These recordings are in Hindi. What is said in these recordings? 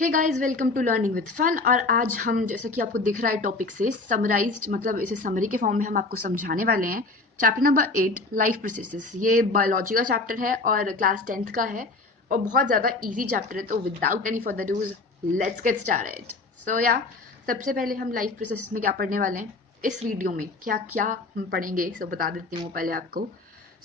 Hey guys, welcome to learning with fun. और आज हम, जैसा कि आपको दिख रहा है टॉपिक से, समराइज्ड मतलब इसे समरी के फॉर्म में हम आपको समझाने वाले हैं। Chapter number 8 life processes. ये बायोलॉजी का चैप्टर है और क्लास 10th का है और बहुत ज़्यादा इजी चैप्टर है। तो without any further ado let's get started. So या सबसे पहले हम लाइफ प्रोसेस में क्या पढ़ने वाले हैं इस वीडियो में, क्या क्या हम पढ़ेंगे सो बता देती हूँ पहले आपको।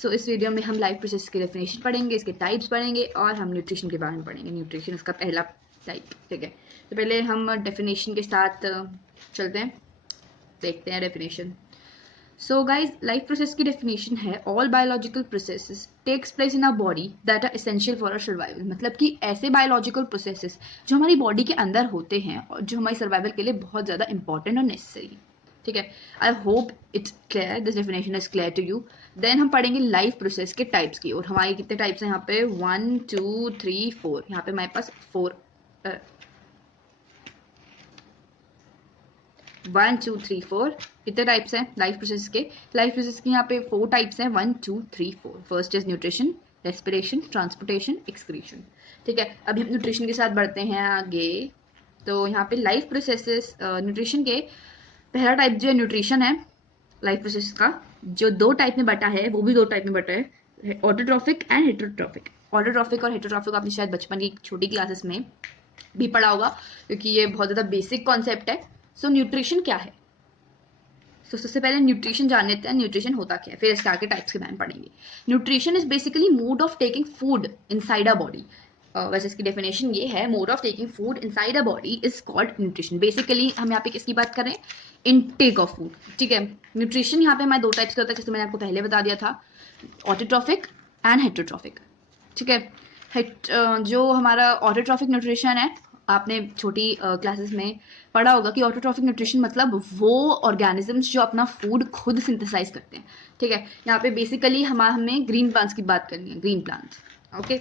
इस वीडियो में हम लाइफ प्रोसेस की डेफिनेशन पढ़ेंगे, इसके टाइप्स पढ़ेंगे और हम न्यूट्रिशन के बारे में पढ़ेंगे। न्यूट्रिशन उसका पहला टाइप, ठीक है। तो पहले हम डेफिनेशन के साथ चलते हैं, देखते हैं definition. So guys, life process की डेफिनेशन है all biological processes takes place in our body that are essential for our survival. मतलब कि ऐसे बायोलॉजिकल प्रोसेसेस जो हमारी बॉडी के अंदर होते हैं और जो हमारी सर्वाइवल के लिए बहुत ज़्यादा इंपॉर्टेंट और नेसेसरी है, ठीक है। I hope it's clear, this definition is clear to you. Then हम पढ़ेंगे लाइफ प्रोसेस के टाइप्स की। और हमारे कितने टाइप्स हैं यहाँ पे? 1 2 3 4। यहाँ पे हमारे पास 1 2 3 4 कितने टाइप्स हैं लाइफ प्रोसेस के? लाइफ प्रोसेस के यहाँ पे 4 टाइप्स हैं, 1 2 3 4। First is nutrition, respiration, transportation, excretion, ठीक है। अभी हम न्यूट्रिशन के साथ बढ़ते हैं आगे। तो यहाँ पे लाइफ प्रोसेसेस, न्यूट्रिशन के पहला टाइप जो है न्यूट्रिशन है लाइफ प्रोसेस का, जो 2 टाइप में बटा है, वो भी 2 टाइप में बटा है, ऑटोट्रॉफिक एंड हेटेरोट्रॉफिक। ऑटोट्रॉफिक और हेटेरोट्रॉफिक आपने शायद बचपन की छोटी क्लासेस में भी पढ़ा होगा, क्योंकि ये बहुत ज़्यादा बेसिक कॉन्सेप्ट है। सो न्यूट्रिशन क्या है? सबसे पहले न्यूट्रिशन जान लेते हैं, न्यूट्रिशन होता क्या है, फिर इसके आगे टाइप्स के बारे में पढ़ेंगे। Nutrition is basically mode of taking food inside a body. वैसे इसकी डेफिनेशन ये है, mode of taking food inside a body is called nutrition. Basically हम यहाँ पे किसकी बात कर रहे हैं? इनटेक ऑफ फूड, ठीक है। न्यूट्रिशन यहाँ पे हमारे 2 टाइप्स का होता है, जैसे मैंने आपको पहले बता दिया था, ऑटोट्रॉफिक एंड हेटेरोट्रॉफिक, ठीक है। जो हमारा ऑटोट्रॉफिक न्यूट्रिशन है, आपने छोटी क्लासेस में पढ़ा होगा कि ऑटोट्रॉफिक न्यूट्रिशन मतलब वो ऑर्गेनिजम्स जो अपना फूड खुद सिंथेसाइज करते हैं, ठीक है। यहाँ पे बेसिकली हमें ग्रीन प्लांट्स की बात करनी है, green plants, okay.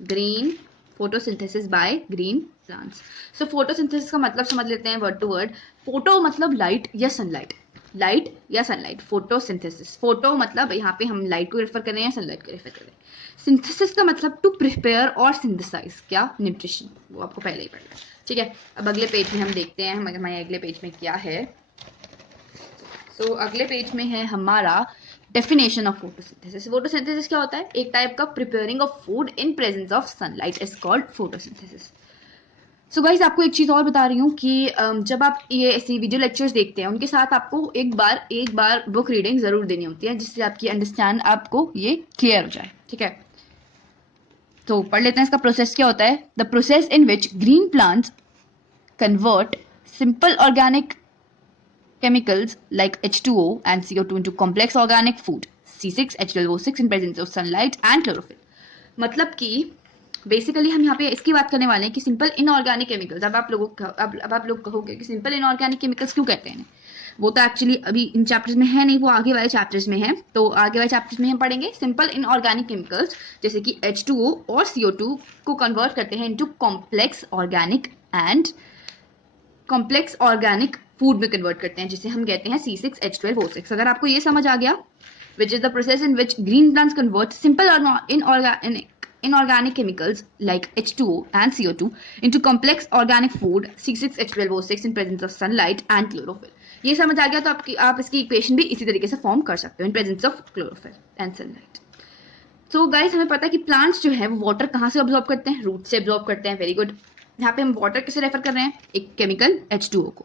Green photosynthesis by green plants. So photosynthesis का मतलब समझ लेते हैं वर्ड टू वर्ड। फोटो मतलब लाइट या सनलाइट, लाइट या सनलाइट, फोटोसिंथेसिस। फोटो मतलब यहाँ पे हम लाइट को रेफर कर रहे हैं, सनलाइट को रेफर कर रहे हैं। सिंथेसिस का मतलब टू प्रिपेयर और सिंथेसाइज, क्या? न्यूट्रिशन, वो आपको पहले ही पढ़ना, ठीक है। अब अगले पेज में हम देखते हैं हमारे अगले पेज में क्या है। अगले पेज में है हमारा डेफिनेशन ऑफ फोटोसिंथेसिस। फोटोसिंथेसिस क्या होता है? एक टाइप का preparing of food in presence of sunlight is called photosynthesis. So guys, आपको एक चीज़ और बता रही हूँ कि जब आप ये ऐसी वीडियो लेक्चर्स देखते हैं, उनके साथ आपको एक बार बुक रीडिंग जरूर देनी होती है, जिससे आपकी अंडरस्टैंड आपको ये क्लियर हो जाए, ठीक है। तो पढ़ लेते हैं इसका प्रोसेस क्या होता है। The process in which green plants convert simple organic chemicals like H2O and CO2 into complex organic food, C6H12O6 in presence of sunlight and chlorophyll। मतलब कि बेसिकली हम यहाँ पे इसकी बात करने वाले हैं कि सिंपल इनऑर्गेनिक केमिकल्स। अब आप लोग कहोगे कि सिंपल इनऑर्गेनिक केमिकल्स क्यों कहते हैं? वो तो एक्चुअली अभी इन चैप्टर्स में है नहीं, वो आगे वाले चैप्टर्स में है। तो आगे वाले चैप्टर्स में हम पढ़ेंगे सिंपल इनऑर्गेनिक केमिकल्स, जैसे कि H2O और CO2 को कन्वर्ट करते हैं इनटू कॉम्प्लेक्स ऑर्गेनिक फूड में कन्वर्ट करते हैं, जिसे हम कहते हैं C6H12O6। अगर आपको ये समझ आ गया, which is the process in which green plants convert simple inorganic chemicals like H2O and CO2 into complex organic food C6H12O6 in presence of sunlight and chlorophyll। ये समझ आ गया तो आप इसकी इक्वेशन भी इसी तरीके से फॉर्म कर सकते हो, in presence of chlorophyll and sunlight. So guys, हमें पता है कि प्लांट्स जो है वो वाटर कहाँ से ऑब्जॉर्ब करते हैं? रूट से ऑब्जॉर्ब करते हैं। Very good. यहाँ पे हम वाटर किसे रेफर कर रहे हैं? एक केमिकल H2O को,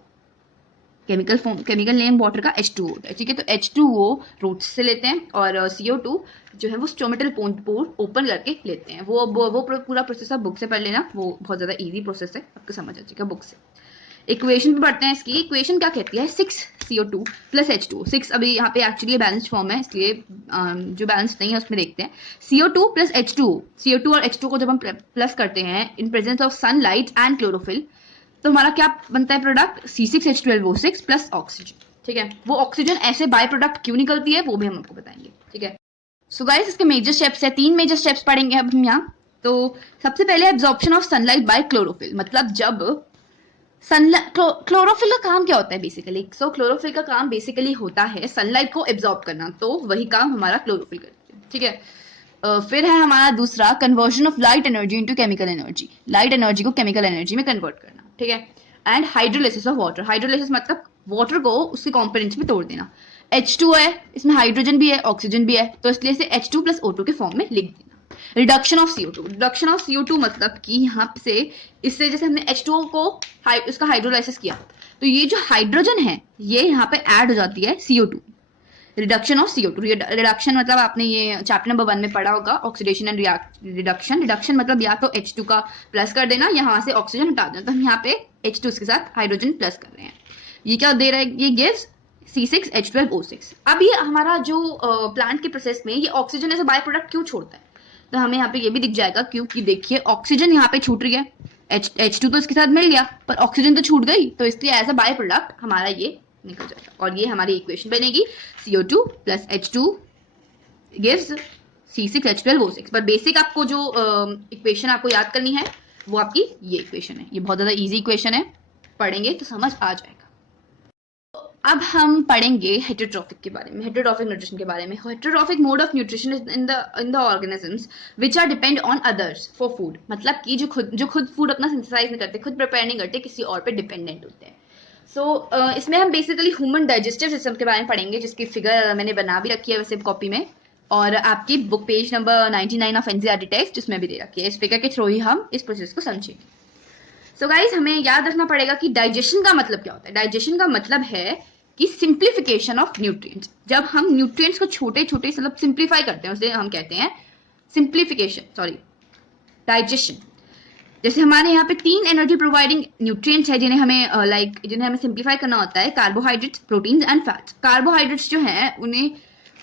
केमिकल नेम वाटर का H2O होता है, ठीक है। तो H2O रूट्स से लेते हैं और CO2 जो है वो स्टोमेटल पोर ओपन करके लेते हैं। वो पूरा प्रोसेस आप बुक से पढ़ लेना, वो बहुत ज़्यादा इजी प्रोसेस है, आपको समझ आ जाएगा बुक से। इक्वेशन पे पढ़ते हैं। इसकी इक्वेशन क्या कहती है? 6CO2 plus H2O। 6 अभी यहाँ पे एक्चुअली बैलेंस फॉर्म है, इसलिए जो बैलेंस नहीं है उसमें देखते हैं। CO2 प्लस H2O, CO2 और H2O को जब हम प्लस करते हैं in presence of sunlight and chlorophyll, तो हमारा क्या बनता है प्रोडक्ट? C6H12O6 प्लस ऑक्सीजन, ठीक है। वो ऑक्सीजन ऐसे बाय प्रोडक्ट क्यों निकलती है वो भी हम आपको बताएंगे, ठीक है। सो गाइस, इसके मेजर स्टेप्स है, 3 मेजर स्टेप्स पढ़ेंगे अब हम यहाँ। तो सबसे पहले absorption of sunlight bye chlorophyll, मतलब जब क्लोरोफिल का काम क्या होता है बेसिकली? क्लोरोफिल का काम बेसिकली होता है सनलाइट को एब्जॉर्ब करना, तो वही काम हमारा क्लोरोफिल करती है, ठीक है। फिर है हमारा दूसरा conversion of light energy into chemical energy, light energy को केमिकल एनर्जी में कन्वर्ट करना, ठीक है। And hydrolysis of water, hydrolysis मतलब वाटर को उसके कॉम्पोनेंट्स में तोड़ देना। H2 है, इसमें हाइड्रोजन भी है ऑक्सीजन भी है, तो इसलिए इसे H2 प्लस O2 के फॉर्म में लिख देना। Reduction of CO2, reduction of CO2 मतलब कि यहाँ से इससे जैसे हमने H2O को उसका हाइड्रोलाइसिस किया, तो ये जो हाइड्रोजन है ये यहाँ पे ऐड हो जाती है CO2। Reduction of CO2, reduction मतलब आपने ये चैप्टर नंबर 1 में पढ़ा होगा, ऑक्सीडेशन एंड रिडक्शन। रिडक्शन मतलब या तो H2 का प्लस कर देना, यहाँ से ऑक्सीजन हटा देना, तो हम यहाँ पे H2 के साथ हाइड्रोजन प्लस कर रहे हैं। ये क्या दे रहा है, ये गिव्स C6H12O6। अब ये हमारा जो प्लांट के प्रोसेस में ये oxygen as a by product क्यों छोड़ता है, तो हमें यहाँ पे ये भी दिख जाएगा, क्योंकि देखिए ऑक्सीजन यहाँ पे छूट रही है, H2 तो इसके साथ मिल गया पर ऑक्सीजन तो छूट गई, तो इसलिए एज अ बाय प्रोडक्ट हमारा ये निकल जाएगा और ये हमारी इक्वेशन बनेगी CO2 plus H2 gives C6H12O6। पर बेसिक आपको जो इक्वेशन आपको याद करनी है वो आपकी ये इक्वेशन है, ये बहुत ज्यादा इजी इक्वेशन है, पढ़ेंगे तो समझ आ जाएगा। अब हम पढ़ेंगे हेटेरोट्रॉफिक के बारे में, हेटेरोट्रॉफिक न्यूट्रिशन के बारे में। Heterotrophic mode of nutrition in the organisms which are depend on others for food, मतलब कि जो खुद फूड अपना सिंथेसाइज नहीं करते, खुद प्रिपेयर नहीं करते, किसी और पे डिपेंडेंट होते हैं। इसमें हम बेसिकली ह्यूमन डाइजेस्टिव सिस्टम के बारे में पढ़ेंगे, जिसकी फिगर मैंने बना भी रखी है वैसे कॉपी में, और आपकी book page number 99 of NCERT text जिसमें भी दे रखी है। इस फिगर के थ्रू ही हम इस प्रोसेस को समझेंगे। सो गाइज हमें याद रखना पड़ेगा कि डाइजेशन का मतलब क्या होता है। डाइजेशन का मतलब है कि सिंप्लीफिकेशन ऑफ न्यूट्रिएंट्स। जब हम न्यूट्रिएंट्स को छोटे छोटे मतलब सिंप्लीफाई करते हैं उसे हम कहते हैं सिंप्लीफिकेशन, डाइजेशन। जैसे हमारे यहाँ पे 3 एनर्जी प्रोवाइडिंग न्यूट्रिएंट्स है जिन्हें हमें सिंप्लीफाई करना होता है, carbohydrates, proteins and fats. Carbohydrates जो हैं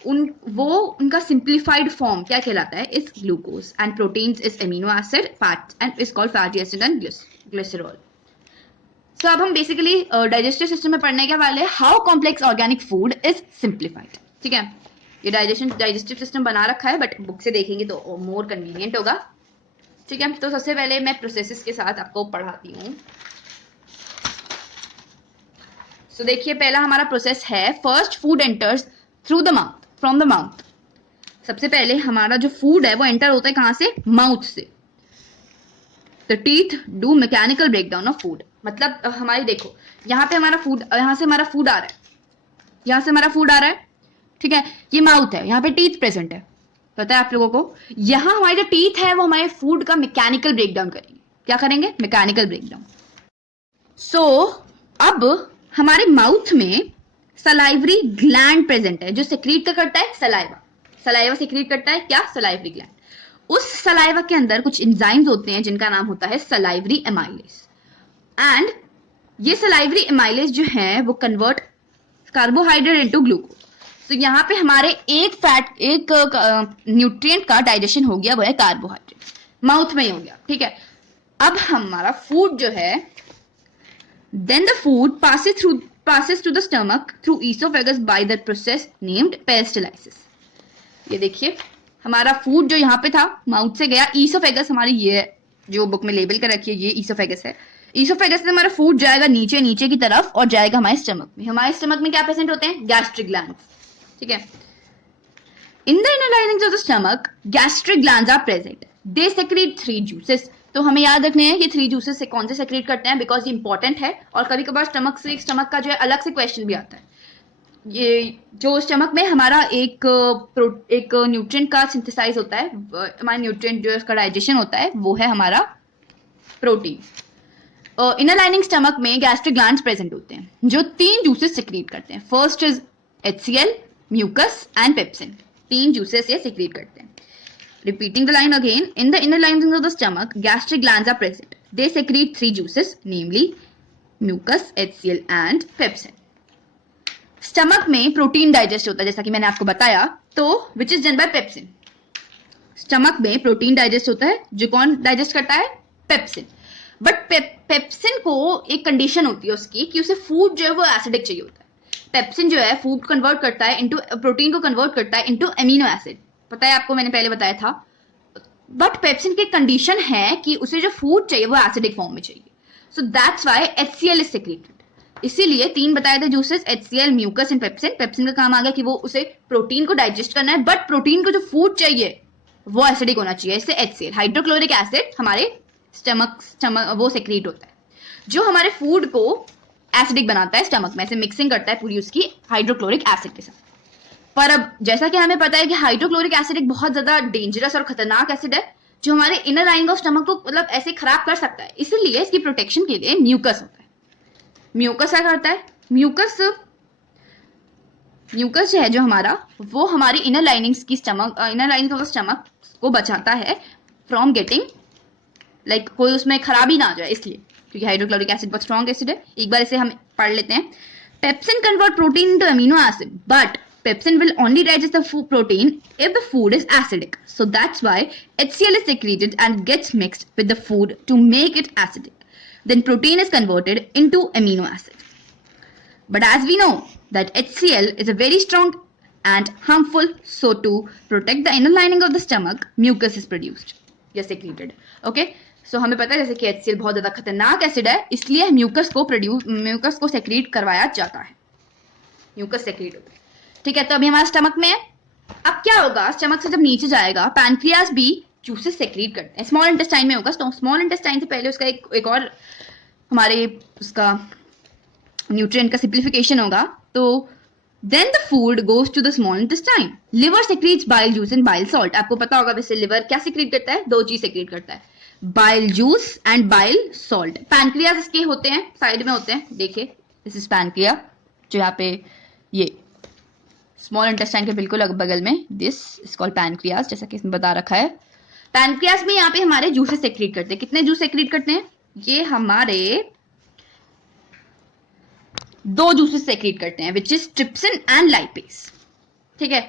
उनका सिंप्लीफाइड फॉर्म क्या कहलाता है, is glucose, and proteins is amino acid, fats and is called fatty acid and glycerol. So अब हम बेसिकली डाइजेस्टिव सिस्टम में पढ़ने के वाले how complex organic food is simplified, ठीक है। ये डाइजेस्टिव सिस्टम बना रखा है बट बुक से देखेंगे तो मोर कन्वीनियंट होगा, ठीक है। तो सबसे पहले मैं प्रोसेसेस के साथ आपको पढ़ाती हूँ। सो देखिए पहला हमारा प्रोसेस है, first food enters through the mouth, from the mouth. सबसे पहले हमारा जो फूड है वो एंटर होता है कहां से, माउथ से। The teeth do mechanical breakdown of food, मतलब हमारी देखो यहाँ पे हमारा फूड, यहाँ से हमारा फूड आ रहा है, यहाँ से हमारा फूड आ रहा है, ठीक है। ये माउथ है, यहाँ पे टीथ प्रेजेंट है, पता है आप लोगों को। यहाँ हमारे जो टीथ है वो हमारे फूड का मैकेनिकल ब्रेकडाउन करेंगे। क्या करेंगे, मैकेनिकल ब्रेकडाउन। सो अब हमारे माउथ में सलाइवरी ग्लैंड प्रेजेंट है जो सेक्रीट करता है सलाइवा सेक्रीट करता है क्या, सलाइवरी ग्लैंड। उस सलाइवा के अंदर कुछ एंजाइम्स होते हैं जिनका नाम होता है सलाइवरी एमाइलेज, एंड ये सलाइवरी एमाइलेज जो है वो कन्वर्ट कार्बोहाइड्रेट इनटू ग्लूकोज। तो यहाँ पे हमारे एक न्यूट्रिएंट का डाइजेशन हो गया, वो है कार्बोहाइड्रेट, माउथ में ही हो गया, ठीक है। अब हमारा फूड जो है, then the food passes to the stomach through esophagus by the process named peristalsis। ये देखिए हमारा फूड जो यहाँ पे था माउथ से गया, ईसोफेगस हमारी ये जो बुक में लेबल कर रखी है ये ईसोफेगस है। ईसोफेगस से हमारा फूड जाएगा नीचे की तरफ और जाएगा हमारे स्टमक में। हमारे स्टमक में क्या प्रेजेंट होते हैं, गैस्ट्रिक ग्लैंड्स, ठीक है। In the inner linings of the stomach gastric glands are present, they secrete 3 juices. तो हमें याद रखने हैं कि 3 जूसेस से कौन से सेक्रेट करते हैं, बिकॉज ये इंपॉर्टेंट है। और कभी कभार स्टमक का जो है अलग से क्वेश्चन भी आता है। ये जो स्टमक में हमारा एक न्यूट्रिएंट का सिंथेसाइज होता है, हमारा न्यूट्रिएंट जो इसका डाइजेशन होता है वो है हमारा प्रोटीन। इनर लाइनिंग स्टमक में गैस्ट्रिक ग्लैंड्स प्रेजेंट होते हैं जो 3 जूसेस सेक्रेट करते हैं। First is HCl, mucus and pepsin. 3 juices ये सेक्रेट करते हैं। Repeating the line again, in the inner lining of the stomach, gastric glands are present. They secrete 3 juices, namely mucus, HCl and pepsin. Stomach में प्रोटीन डाइजेस्ट होता है जैसा कि मैंने आपको बताया, तो which is done by pepsin. Stomach में प्रोटीन डाइजेस्ट होता है जो कौन डाइजेस्ट करता है, पेप्सिन। बट पेप्सिन को एक कंडीशन होती है उसकी कि उसे फूड जो है वो एसिडिक चाहिए होता है। पेप्सिन जो है फूड कन्वर्ट करता है इनटू, प्रोटीन को कन्वर्ट करता है इनटू एमिनो एसिड, पता है आपको, मैंने पहले बताया था। बट पेप्सिन की कंडीशन है कि उसे जो फूड चाहिए वो एसिडिक फॉर्म में चाहिए। So that's why HCl is secreted. इसीलिए 3 बताए थे juices, HCl, mucus and pepsin. Pepsin का काम आ गया कि वो उसे प्रोटीन को डाइजेस्ट करना है, बट प्रोटीन को जो फूड चाहिए वो एसिडिक होना चाहिए। इससे HCl हाइड्रोक्लोरिक एसिड हमारे स्टमक वो सेक्रेट होता है जो हमारे फूड को एसिडिक बनाता है, स्टमक में ऐसे मिक्सिंग करता है पूरी उसकी हाइड्रोक्लोरिक एसिड के साथ। पर अब जैसा कि हमें पता है कि हाइड्रोक्लोरिक एसिड एक बहुत ज्यादा डेंजरस और खतरनाक एसिड है जो हमारे इनर लाइनिंग ऑफ स्टमक को मतलब ऐसे खराब कर सकता है। इसीलिए इसकी प्रोटेक्शन के लिए म्यूकस होता है। म्यूकस क्या करता है? म्यूकस जो है जो हमारा, वो हमारी इनर लाइनिंग ऑफ स्टमक को बचाता है फ्रॉम गेटिंग लाइक कोई उसमें खराबी ना आ जाए, इसलिए, क्योंकि हाइड्रोक्लोरिक एसिड बहुत स्ट्रॉन्ग एसिड है। एक बार इसे हम पढ़ लेते हैं। Pepsin convert protein into amino acid, but pepsin will only digest the protein if the food is acidic. So that's why HCl is secreted and gets mixed with the food to make it acidic. Then protein is converted into amino acid. But as we know that HCl is a very strong and harmful, so to protect the inner lining of the stomach, mucus is produced. Yes, secreted. Okay? So हमें पता है जैसे कि HCl बहुत ज्यादा खतरनाक एसिड है, इसलिए म्यूकस को सेक्रेट करवाया जाता है। म्यूकस सेक्रेट होता है। ठीक है, तो अभी हमारा स्टमक में है। अब क्या होगा, स्टमक से जब नीचे जाएगा, पैनक्रियास भी जूसेस सेक्रेट करते हैं। स्मॉल इंटेस्टाइन में होगा, स्मॉल इंटेस्टाइन से पहले उसका एक और हमारे उसका न्यूट्रिएंट का सिंप्लीफिकेशन होगा। तो then the food goes to the small intestine. Liver secretes bile juice and bile salt. आपको पता होगा वैसे लिवर क्या सेक्रेट करता है? दो चीज सेक्रेट करता है, bile juice and bile salt. Pancreas इसके होते हैं, साइड में होते हैं, देखिए दिस इज पैनक्रिया, जो यहाँ पे ये स्मॉल इंटेस्टाइन के बिल्कुल बगल में, दिस इज कॉल्ड पैनक्रियास, जैसा कि इसमें बता रखा है। पैनक्रियास में यहाँ पे हमारे जूसेस सेक्रेट करते हैं। कितने जूस सेक्रेट करते हैं? ये हमारे 2 जूसेस सेक्रेट करते हैं, which is trypsin and lipase. ठीक है,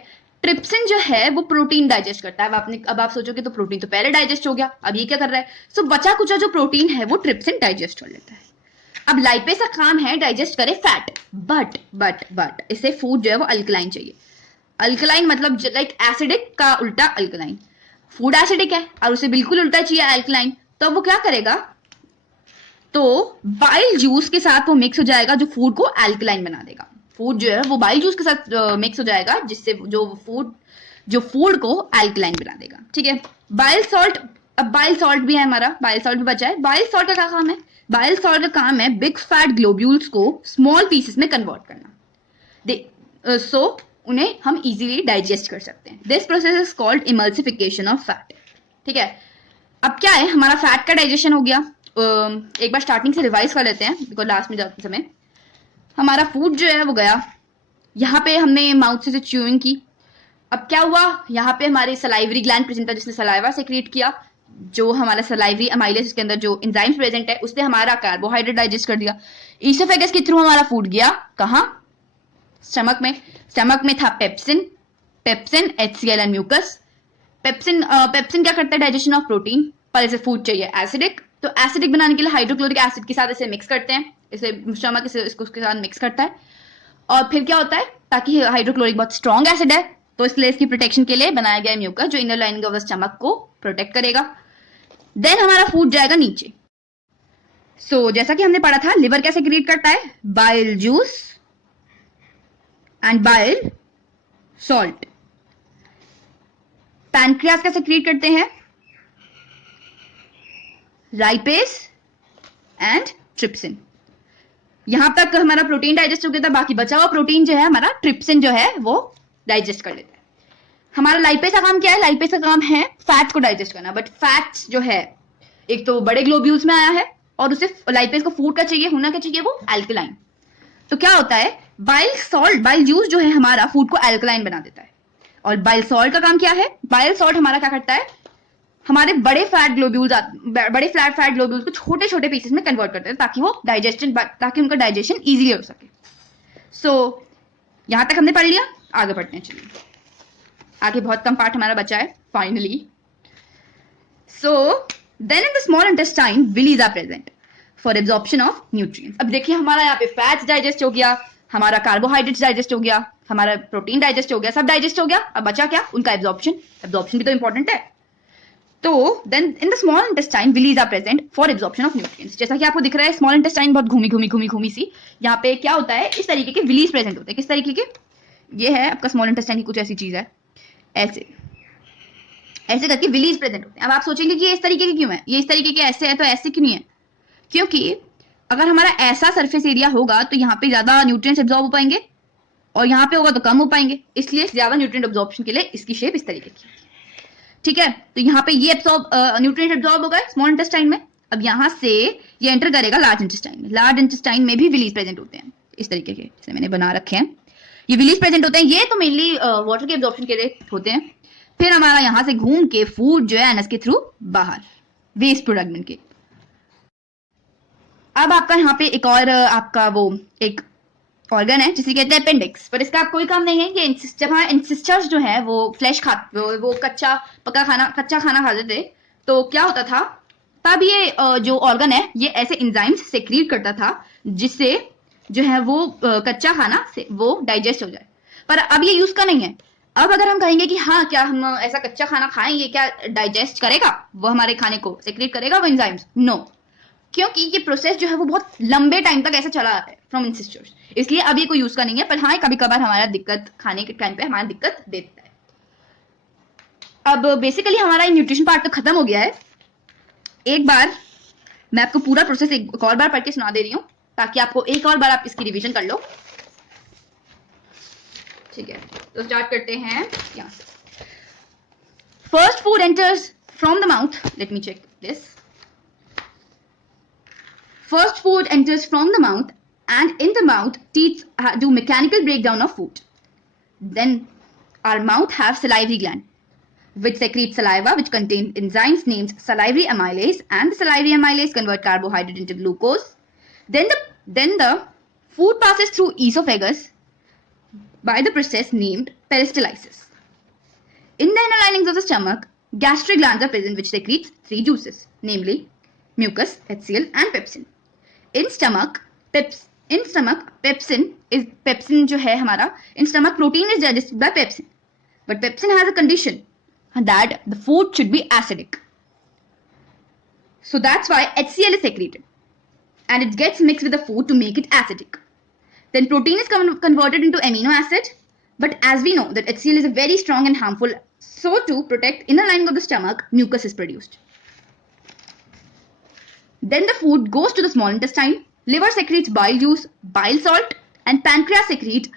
ट्रिप्सिन जो है वो प्रोटीन डाइजेस्ट करता है। अब आप सोचोगे तो प्रोटीन तो पहले डाइजेस्ट हो गया, अब ये क्या कर रहा है? सो बचा कुचा जो प्रोटीन है वो ट्रिप्सिन डाइजेस्ट कर लेता है। अब लाइपेज का काम है डाइजेस्ट करे फैट, बट इसे फूड जो है वो अल्कलाइन चाहिए। अल्कलाइन मतलब लाइक एसिडिक का उल्टा अल्कलाइन। फूड एसिडिक है और उसे बिल्कुल उल्टा चाहिए अल्कलाइन, तो वो क्या करेगा? तो बाइल जूस के साथ वो मिक्स हो जाएगा जो फूड को अल्कलाइन बना देगा। फूड जो है वो बाइल जूस के साथ मिक्स हो जाएगा, जिससे जो फूड को अल्कलाइन बना देगा। ठीक है, बाइल सॉल्ट। अब बाइल सॉल्ट भी है हमारा, बाइल सॉल्ट भी बचा है। बाइल सॉल्ट का क्या काम है? बाइल सॉल्ट का काम है बिग फैट ग्लोब्यूल्स को स्मॉल पीसेस में कन्वर्ट करना, सो उन्हें हम इजीली डाइजेस्ट कर सकते हैं। This process is called emulsification of fat. ठीक है, अब क्या है, हमारा फैट का डाइजेशन हो गया। एक बार स्टार्टिंग से रिवाइज कर लेते हैं, बिकॉज लास्ट में जाते समय हमारा फूड जो है वो गया, यहाँ पे हमने माउथ से च्यूइंग की। अब क्या हुआ, यहाँ पे हमारे सलाइवरी ग्लैंड प्रेजेंट था जिसने सलाइवा सेक्रेट किया। जो हमारा सलाइवरी अमाइलेस के अंदर जो एंजाइम्स प्रेजेंट है उसने हमारा कार्बोहाइड्रेट डाइजेस्ट कर दिया। ईसोफेगस के थ्रू हमारा फूड गया कहाँ? स्टमक में। स्टमक में था pepsin, HCl and mucus. Pepsin क्या करता है? Digestion of protein. पर इसे फूड चाहिए एसिडिक, तो एसिडिक बनाने के लिए हाइड्रोक्लोरिक एसिड के साथ इसे मिक्स करते हैं। इसे स्टमक इसको उसके साथ मिक्स करता है और फिर क्या होता है, ताकि हाइड्रोक्लोरिक बहुत स्ट्रॉन्ग एसिड है तो इसलिए इसकी प्रोटेक्शन के लिए बनाया गया म्यूकस जो inner lining of the stomach को प्रोटेक्ट करेगा। देन हमारा फूड जाएगा नीचे। सो जैसा कि हमने पढ़ा था, लिवर क्या सेक्रेट करता है? Bile juice and bile salt. Pancreas क्या सेक्रेट करते हैं? Lipase and trypsin. यहां तक हमारा प्रोटीन डाइजेस्ट हो गया था, बाकी बचा हुआ प्रोटीन जो है हमारा ट्रिप्सिन जो है वो डाइजेस्ट कर लेता है। हमारा लाइपेज का काम क्या है? लाइपेज का काम है फैट्स को डाइजेस्ट करना, बट फैट्स जो है एक तो बड़े ग्लोब्यूल्स में आया है और उसे लाइपेज को फूड का चाहिए, होना क्या चाहिए? वो अल्कलाइन। तो क्या होता है, बाइल जूस जो है हमारा फूड को अल्कलाइन बना देता है। और बाइल सॉल्ट का काम क्या है? बाइल सॉल्ट हमारा क्या करता है, हमारे बड़े फैट ग्लोब्यूल्स को छोटे छोटे पीसेस में कन्वर्ट करते हैं ताकि उनका डाइजेशन इजीली हो सके। सो यहां तक हमने पढ़ लिया, आगे बढ़ते हैं। चलिए आगे बहुत कम पार्ट हमारा बचा है finally. So then in the small intestine villi are present for absorption of nutrients. अब देखिए हमारा यहाँ पे फैट्स डाइजेस्ट हो गया, हमारा कार्बोहाइड्रेट्स डाइजेस्ट हो गया, हमारा प्रोटीन डाइजेस्ट हो गया, सब डाइजेस्ट हो गया। अब बचा क्या? उनका एब्जॉर्प्शन भी तो इंपॉर्टेंट है। तो then in the small intestine villi are present for absorption of nutrients. जैसा कि आपको दिख रहा है स्मॉल इंटेस्टाइन बहुत घूमी सी, यहाँ पे क्या होता है, इस तरीके के विलीज प्रेजेंट होते हैं। किस तरीके के? ये है आपका स्मॉल इंटेस्टाइन की कुछ ऐसी चीज है, ऐसे करके विलीज प्रेजेंट होते हैं। अब आप सोचेंगे कि ये इस तरीके के क्यों है, ये इस तरीके के ऐसे है तो ऐसे क्यों नहीं है? क्योंकि अगर हमारा ऐसा सरफेस एरिया होगा तो यहाँ पे ज्यादा न्यूट्रिएंट्स एब्जॉर्ब हो पाएंगे और यहाँ पे होगा तो कम हो पाएंगे, इसलिए ज्यादा न्यूट्रिएंट एब्जॉर्प्शन के लिए इसकी शेप इस तरीके की। ठीक है, तो यहाँ पे ये न्यूट्रिएंट एब्जॉर्ब होगा स्मॉल इंटेस्टाइन में। अब यहाँ से ये एंटर करेगा लार्ज इंटेस्टाइन में। लार्ज इंटेस्टाइन में भी विलीज प्रेजेंट होते हैं इस तरीके के, जैसे मैंने बना रखे हैं, ये विलीज प्रेजेंट होते हैं। ये तो मेनली वाटर के एब्जॉर्प्शन के लिए होते हैं। फिर हमारा यहाँ से घूम के फूड जो है एनस के थ्रू बाहर वेस्ट प्रोडक्ट बन के। अब आपका यहाँ पे एक और आपका वो एक ऑर्गन है जिसे कहते हैं अपेंडिक्स, पर इसका कोई काम नहीं है। ये जब हमारे एंसेस्टर्स जो है वो फ्लैश वो कच्चा खाना खाते थे, तो क्या होता था, तब ये जो ऑर्गन है ये ऐसे एंजाइम्स सेक्रीट करता था जिससे जो है वो कच्चा खाना से वो डाइजेस्ट हो जाए। पर अब ये यूज का नहीं है। अब अगर हम कहेंगे कि हाँ क्या हम ऐसा कच्चा खाना खाएं, ये क्या डाइजेस्ट करेगा, वो हमारे खाने को सेक्रेट करेगा वो एंजाइम्स? नो, क्योंकि ये प्रोसेस जो है वो बहुत लंबे टाइम तक ऐसा चला आता है फ्रॉम एंसेस्टर्स, इसलिए अब ये कोई यूज का नहीं है। पर हाँ कभी कभार हमारा दिक्कत खाने के टाइम पे हमारा दिक्कत देता है। अब बेसिकली हमारा न्यूट्रिशन पार्ट तो खत्म हो गया है। एक बार मैं आपको पूरा प्रोसेस एक और बार पढ़ के सुना दे रही हूँ ताकि आपको एक और बार आप इसकी रिवीजन कर लो। ठीक है, तो स्टार्ट करते हैं यहाँ से। First food enters from the mouth, let me check this. First food enters from the mouth, and in the mouth teeth do mechanical breakdown of food. Then our mouth have salivary gland which secretes saliva which contains enzymes named salivary amylase, and the salivary amylase convert carbohydrate into glucose. Then the food passes through esophagus by the process named peristalsis. In the inner linings of the stomach, gastric glands are present which secretes three juices, namely mucus, HCl and pepsin. In stomach pepsin जो है हमारा, in stomach protein is digested by pepsin, but pepsin has a condition that the food should be acidic, so that's why HCl is secreted and it gets mixed with the food to make it acidic. Then protein is converted into amino acid, but as we know that HCl is a very strong and harmful, so to protect inner lining of the stomach, mucus is produced. Then the food goes to the small intestine. Liver secretes bile juice, bile salt, and pancreas secrete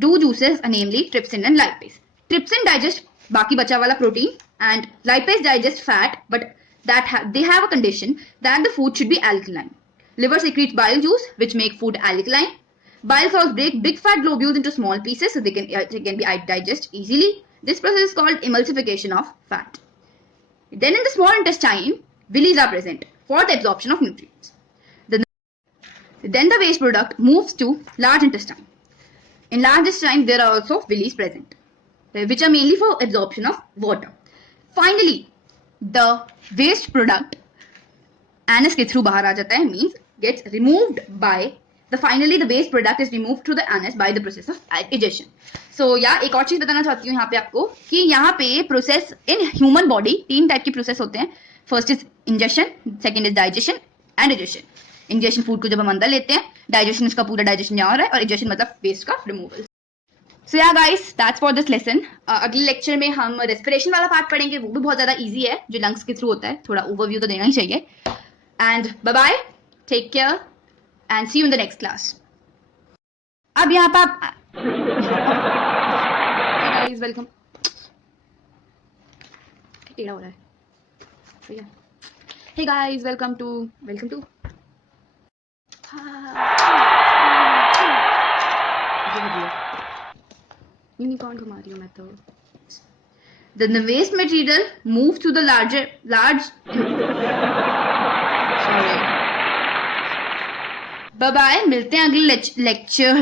two juices, namely trypsin and lipase. Trypsin digests बाकी बचा वाला protein, and lipase digests fat, but they have a condition that the food should be alkaline. Liver secretes bile juice, which make food alkaline. Bile salts break big fat globules into small pieces, so they can be digested easily. This process is called emulsification of fat. Then in the small intestine, villi are present for the absorption of nutrients. Then the waste product moves to large intestine. In large intestine, there are also villi present, which are mainly for absorption of water. Finally, the waste product anus के through बाहर आ जाता है, means gets removed by finally the waste product is removed through the anus by the process of digestion. So एक और चीज बताना चाहती हूँ यहाँ पे आपको कि यहाँ पे process in human body 3 type के प्रोसेस होते हैं। First is ingestion, second is digestion and digestion. Ingestion food को जब हम अंदर लेते हैं, डाइजेशन उसका पूरा डाइजेशन यहाँ हो रहा है, और इंजेशन मतलब वेस्ट का रिमूवल। सो या guys, that's for this lesson. अगले लेक्चर में हम रेस्पिरेशन वाला पार्ट पढ़ेंगे, वो भी बहुत ज्यादा इजी है, जो लंग्स के थ्रू होता है। थोड़ा ओवरव्यू तो देना ही चाहिए। And bye bye, take care and see you in the next class. अब यहाँ पर आप वेलकम, टेढ़ा हो रहा है। So yeah. Hey guys, welcome to unicorn घुमा रही हूँ मैं तो। Then the waste material moves to the large sorry, bye bye, मिलते हैं अगले लेक्चर